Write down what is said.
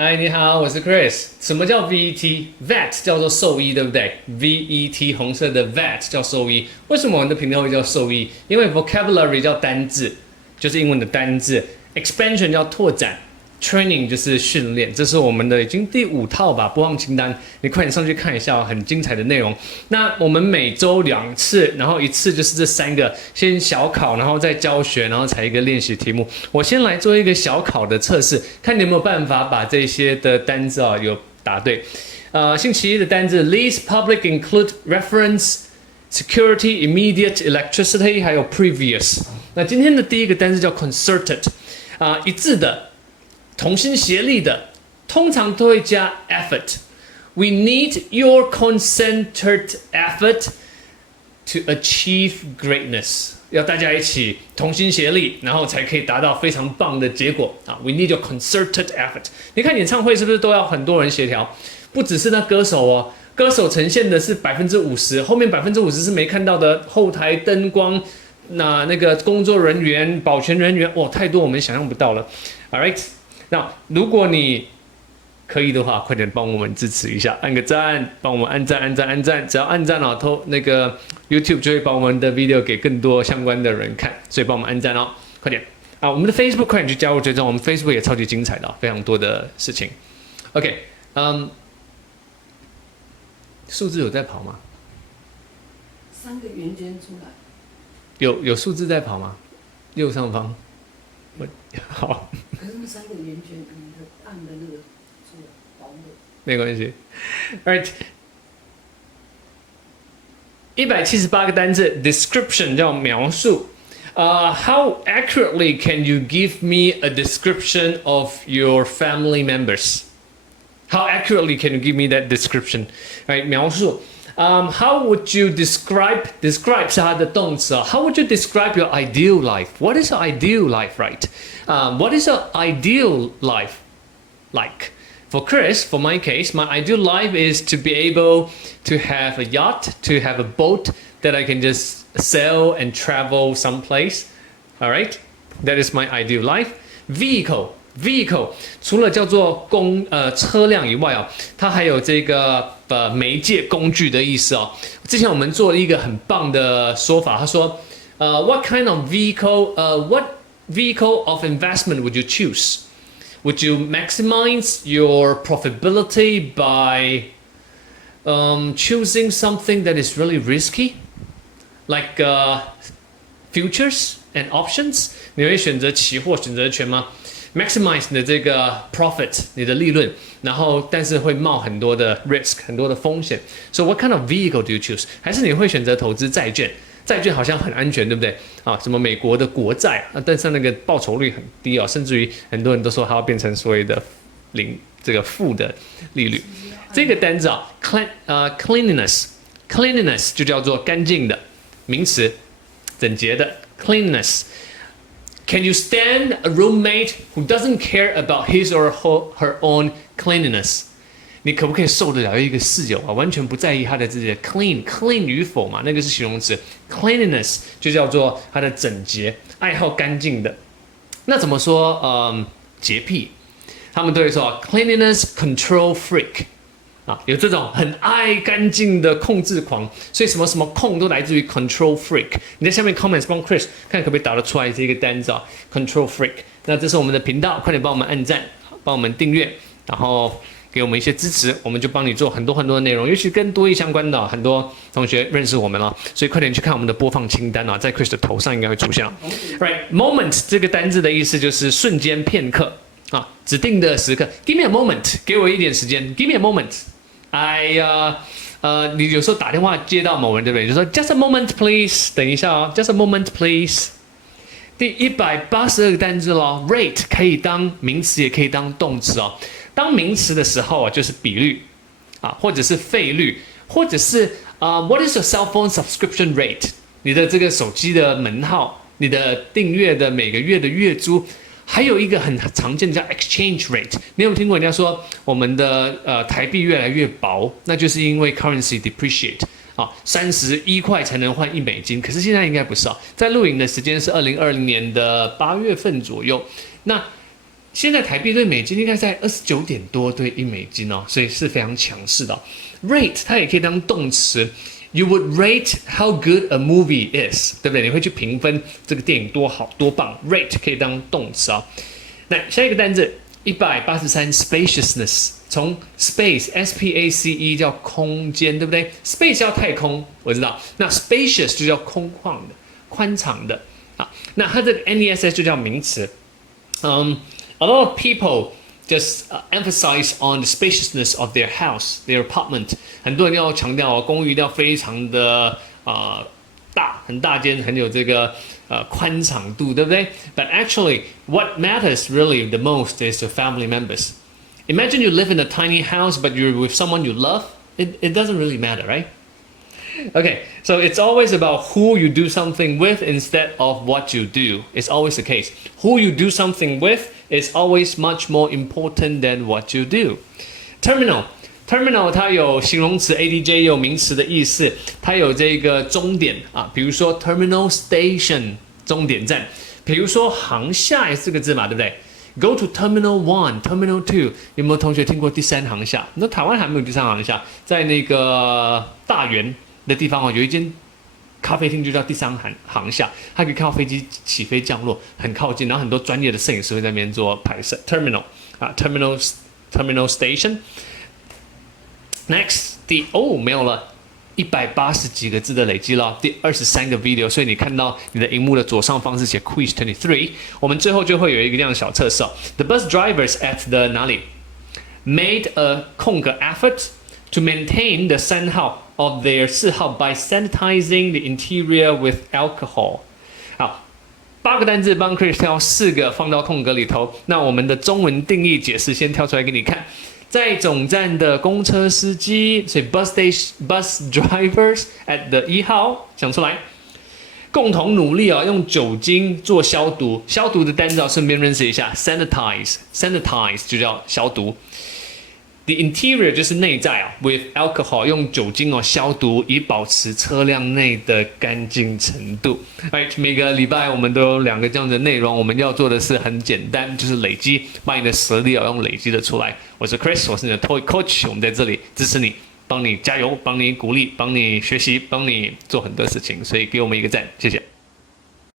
嗨，你好，我是 Chris。什么叫 VET？VET 叫做兽医，对不对？VET 红色的 VET 叫兽医。为什么我们的频道会叫兽医？因为 vocabulary 叫单字，就是英文的单字 ；expansion 叫拓展 ；training 就是训练。这是我们的已经第5套吧播放清单，你快点上去看一下，很精彩的内容。那我们每周2次，然后1次就是这3个，先小考，然后再教学，然后才一个练习题目。我先来做一个小考的测试，看你有没有办法把这些的单字有答对。星期一的单字 least public include reference, security, immediate, electricity， 还有 previous。那今天的第一个单字叫 concerted，一致的，同心协力的，通常都会加 effort。We need your concerted effort to achieve greatness。要大家一起同心协力，然后才可以达到非常棒的结果啊 ！We need your concerted effort。你看演唱会是不是都要很多人协调？不只是那歌手哦，歌手呈现的是50%，后面50%是没看到的，后台灯光，那个工作人员、保全人员，哇，太多我们想象不到了。All right， 那如果你可以的话，快点帮我们支持一下，按个赞，帮我们按赞，只要按赞YouTube 就会把我们的 video 给更多相关的人看，所以帮我们按赞哦，快点啊！我们的 Facebook 快点去加入追踪，我们 Facebook 也超级精彩的，非常多的事情。OK， 数字有在跑吗？3个圆圈出来。有数字在跑吗？右上方。好。可是那3个圆圈，你的按的那个出来黄的。没关系。All right。178个单字 ，description 叫描述。How accurately can you give me a description of your family members? How accurately can you give me that description? Right， 描述。How would you describe 是它的动词啊。How would you describe your ideal life? What is your ideal life, right? What is your ideal life like? For Chris, for my case, my ideal life is to be able to have a yacht, to have a boat that I can just sail and travel someplace. All right? That is my ideal life. Vehicle 除了叫做车辆以外哦，它还有这个媒介工具的意思哦。之前我们做了一个很棒的说法，他说，What kind of vehicle? What vehicle of investment would you choose? Would you maximize your profitability by choosing something that is really risky, like futures and options? 你会选择期货选择权吗？Maximize 你的这个 profit， 你的利润，然后但是会冒很多的 risk， 很多的风险。So what kind of vehicle do you choose？ 还是你会选择投资债券？债券好像很安全，对不对？什么美国的国债但是那个报酬率很低甚至于很多人都说它要变成所谓的负的利率。这个单字cleanliness 就叫做干净的名词，整洁的 cleanliness。Can you stand a roommate who doesn't care about his or her own cleanliness？ 你可不可以受得了一个室友完全不在意他的自己的 clean 与否嘛？那个是形容词 ，cleanliness 就叫做他的整洁，爱好干净的。那怎么说？洁癖，他们都会说 cleanliness control freak。有这种很爱干净的控制狂，所以什么什么控都来自于 control freak。你在下面 comments 帮 Chris 看可不可以打得出来这个单字control freak。那这是我们的频道，快点帮我们按赞，帮我们订阅，然后给我们一些支持，我们就帮你做很多很多的内容，尤其跟多益相关的很多同学认识我们了，所以快点去看我们的播放清单在 Chris 的头上应该会出现。Right， moment 这个单字的意思就是瞬间、片刻指定的时刻。Give me a moment， 给我一点时间。Give me a moment。你有时候打电话接到某人，对不对？就说 Just a moment, please。等一下Just a moment, please。第182个单字咯 ，rate 可以当名词，也可以当动词当名词的时候就是比率或者是费率，或者是What is your cell phone subscription rate？ 你的这个手机的门号，你的订阅的每个月的月租。还有一个很常见的叫 exchange rate， 你有没有听过人家说我们的台币越来越薄，那就是因为 currency depreciate 31块才能换1美金，可是现在应该不是在录影的时间是2020年的8月份左右。那现在台币对美金应该在29点多对1美金哦，所以是非常强势的哦。Rate 它也可以当动词。You would rate how good a movie is， 对不对？你会去评分这个电影多好多棒。Rate 可以当动词啊、哦。那下一个单字183 spaciousness， 从 space S-P-A-C-E 叫空间，对不对 ？Space 叫太空，我知道。那 spacious 就叫空旷的、宽敞的啊。那它这个 NESS 就叫名词。A lot of people just emphasize on the spaciousness of their house, their apartment。很多人要强调哦，公寓一定要非常的大，很大间，很有这个宽敞度，对不对 ？But actually, what matters really the most is the family members. Imagine you live in a tiny house, but you're with someone you love. It doesn't really matter, right? Okay, so it's always about who you do something with instead of what you do. It's always the case. Who you do something with is always much more important than what you do. Terminal 它有形容词 adj， 也有名词的意思。它有这个终点啊，比如说 terminal station 终点站，比如说航厦4个字嘛，对不对 ？Go to Terminal 1, Terminal 2。有没有同学听过第3航厦？那台湾还没有第3航厦，在那个大园的地方哦，有一间咖啡厅就叫第3航厦，它可以看到飞机起飞降落，很靠近，然后很多专业的摄影师会在那边做拍摄。Terminal 啊 ，Terminal Station。Next， 没有了，180几个字的累积了，第23个 video， 所以你看到你的荧幕的左上方是写 Quiz 23， 我们最后就会有一个这样的小测试哦。The bus drivers at the 哪里 made a 空格 effort to maintain the 3号 of their 4号 by sanitizing the interior with alcohol。好，8个单字帮 Chris 挑4个放到空格里头。那我们的中文定义解释先挑出来给你看。在总站的公车司机，所以 bus drivers at the 1号想出来，共同努力啊，用酒精做消毒。消毒的单字啊，顺便认识一下 sanitize 就叫消毒。The interior 就是内在啊 ，with alcohol 用酒精哦消毒，以保持车辆内的干净程度。Right， 每个礼拜我们都有2个这样的内容，我们要做的是很简单，就是累积，把你的实力用累积的出来。我是 Chris， 我是你的 TOEIC Coach， 我们在这里支持你，帮你加油，帮你鼓励，帮你学习，帮你做很多事情，所以给我们一个赞，谢谢。